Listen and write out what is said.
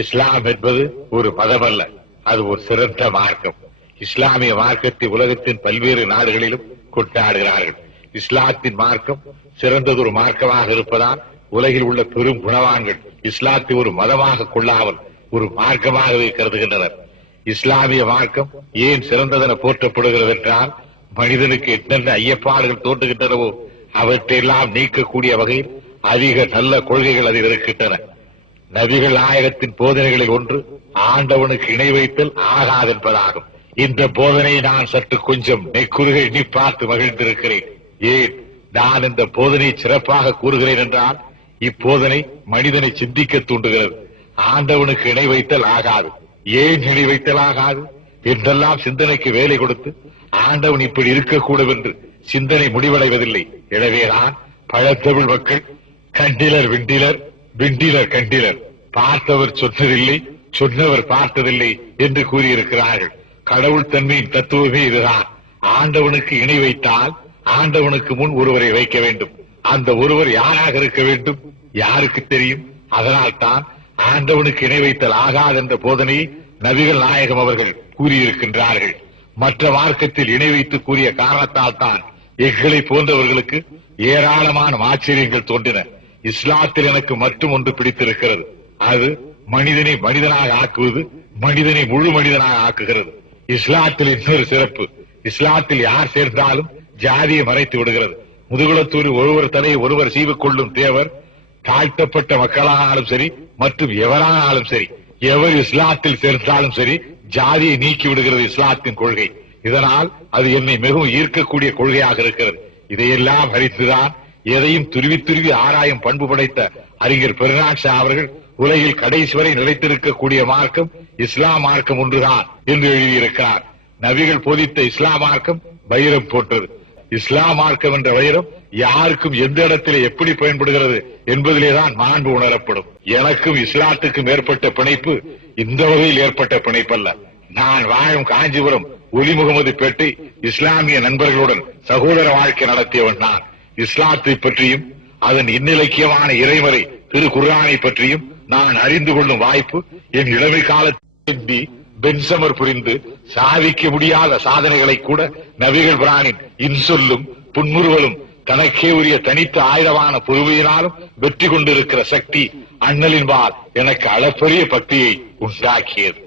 இஸ்லாம் என்பது ஒரு மதம் அல்ல, அது ஒரு சிறந்த மார்க்கம். இஸ்லாமிய மார்க்கத்தை உலகத்தின் பல்வேறு நாடுகளிலும் கொண்டாடுகிறார்கள். இஸ்லாத்தின் மார்க்கம் சிறந்ததொரு மார்க்கமாக இருப்பதால் உலகில் உள்ள பெரும் குணவான்கள் இஸ்லாத்தை ஒரு மதமாக கொள்ளாமல் ஒரு மார்க்கமாகவே கருதுகின்றனர். இஸ்லாமிய மார்க்கம் ஏன் சிறந்ததென போற்றப்படுகிறது என்றால், மனிதனுக்கு என்னென்ன ஐயப்பாடுகள் தோன்றுகின்றனவோ அவற்றையெல்லாம் நீக்கக்கூடிய வகையில் அதிக நல்ல கொள்கைகள் அதில் இருக்கின்றன. நபிகள் நாயகத்தின் போதனைகளில் ஒன்று ஆண்டவனுக்கு இணை வைத்தல் ஆகாதென்பதாகும். இந்த போதனையை நான் சற்று கொஞ்சம் நெக்குறுக எண்ணி பார்த்து மகிழ்ந்திருக்கிறேன். ஏன் நான் இந்த போதனையை சிறப்பாக கூறுகிறேன் என்றால், இப்போதனை மனிதனை சிந்திக்க தூண்டுகிறது. ஆண்டவனுக்கு இணை வைத்தல் ஆகாது, ஏன் இணை வைத்தல் ஆகாது என்றெல்லாம் சிந்தனைக்கு வேலை கொடுத்து ஆண்டவன் இப்படி இருக்கக்கூடும் என்று சிந்தனை முடிவடைவதில்லை. எனவேதான் பழத்தமிழ் மக்கள் கண்டிலர் விண்டிலர், விண்டிலர் கண்டிலர், பார்த்தவர் சொன்னதில்லை, சொன்னவர் பார்த்ததில்லை என்று கூறியிருக்கிறார்கள். கடவுள் தன்மையின் தத்துவமே இதுதான். ஆண்டவனுக்கு இணை வைத்தால் ஆண்டவனுக்கு முன் ஒருவரை வைக்க வேண்டும். அந்த ஒருவர் யாராக இருக்க வேண்டும்? யாருக்கு தெரியும்? அதனால் தான் ஆண்டவனுக்கு இணை வைத்தல் ஆகாது என்ற போதனையை நபிகள் நாயகம் அவர்கள் கூறியிருக்கின்றார்கள். மற்ற மார்க்கத்தில் இணை வைத்து கூறிய காரணத்தால் தான் எங்களை போன்றவர்களுக்கு ஏராளமான ஆச்சரியங்கள் தோன்றின. இஸ்லாத்தில் எனக்கு மட்டும் ஒன்று பிடித்திருக்கிறது. அது மனிதனை மனிதனாக ஆக்குவது, மனிதனை முழு மனிதனாக ஆக்குகிறது. இஸ்லாத்தில் இன்னொரு சிறப்பு, இஸ்லாத்தில் யார் சேர்ந்தாலும் ஜாதியை மறைத்து விடுகிறது. முதுகுளத்தூர் ஒருவர் தலையை ஒருவர் சீவிக்கொள்ளும் தேவர் தாழ்த்தப்பட்ட மக்களானாலும் சரி மற்றும் எவரானாலும் சரி, எவர் இஸ்லாத்தில் சேர்ந்தாலும் சரி ஜாதியை நீக்கி விடுகிறது இஸ்லாத்தின் கொள்கை. இதனால் அது என்னை மிகவும் ஈர்க்கக்கூடிய கொள்கையாக இருக்கிறது. இதையெல்லாம் அறிந்துதான் எதையும் துருவி துருவி ஆராயும் பண்பு படைத்த அறிஞர் பெருநாட்சா அவர்கள் உலகில் கடைசி வரை நிலைத்திருக்கக்கூடிய மார்க்கம் இஸ்லாம் மார்க்கம் ஒன்றுதான் என்று எழுதியிருக்கிறார். நபிகள் போதித்த இஸ்லாம் மார்க்கம் வைரம் போட்டது. இஸ்லாம் மார்க்கம் என்ற வைரம் யாருக்கும் எந்த இடத்திலே எப்படி பயன்படுகிறது என்பதிலேதான் மாண்பு உணரப்படும். எனக்கும் இஸ்லாத்துக்கும் ஏற்பட்ட பிணைப்பு இந்த வகையில் ஏற்பட்ட பிணைப்பல்ல. நான் வாழும் காஞ்சிபுரம் ஒலி முகமது பேட்டை இஸ்லாமிய நண்பர்களுடன் சகோதர வாழ்க்கை நடத்தியவன் நான். இஸ்லாத்தை பற்றியும் அதன் இன்னிலக்கியமான இறைமறை திரு குர்ஆனை பற்றியும் நான் அறிந்து கொள்ளும் வாய்ப்பு என் இளமை காலத்தில் பென்சமர் புரிந்து சாதிக்க முடியாத சாதனைகளை கூட நபிகள் பிரானின் இன்சொல்லும் புன்முறுவலும் தனக்கே உரிய தனித்த ஆயுதமான பொறுமையினாலும் வெற்றி கொண்டிருக்கிற சக்தி அண்ணலின்பால் எனக்கு அளப்பரிய பக்தியை உண்டாக்கியது.